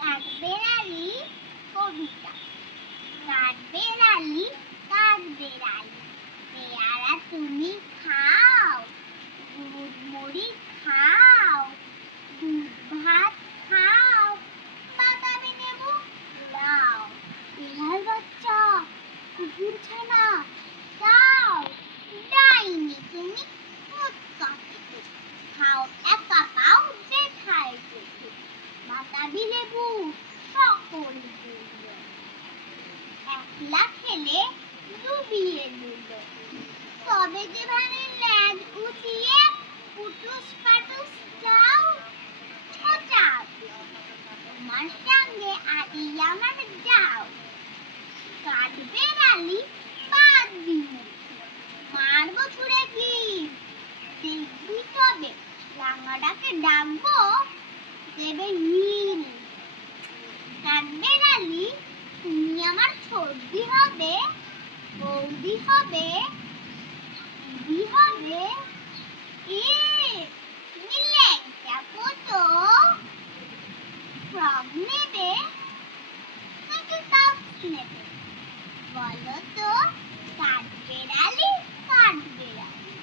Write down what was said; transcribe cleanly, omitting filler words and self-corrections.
কাঠবেড়ালি কবিতা। কাঠবেড়ালি কাঠবেড়ালি পেয়ারা তুমি খাও, দুধ মুড়ি খাও, দুধ ভাত খাও, বাতাবি লেবু দাও, বিড়াল বাচ্চা কুকুর ছানা দাও, ডাইনি তুমি মুচকা পেটে খাও একা পাও যে খায় পেটে, বাতাবি লেবু সকল দিল, একলা খেলে ডুবিয়ে দিল, তবে যে ভারে ল্যাজ উঠিয়ে পুটুস পাটুস যাও ছোটাও, তোমার সঙ্গে আদি আমার যাও। কাঠবেড়ালি বাদ দিমু মারবো ছুড়ে কি, দেখবি তবে লাঙ্গাটাকে ডাকবো দেবে হিল। কাঠবেড়ালি তুমি আমার সর্দি হবে, বৌদি হবে, দিদি হবে, তুমি ল্যাংচা কতো ফ্রক নেবে নাকি কাপস নেবে বলো তো কাঠবেড়ালি কাঠবেড়ালি।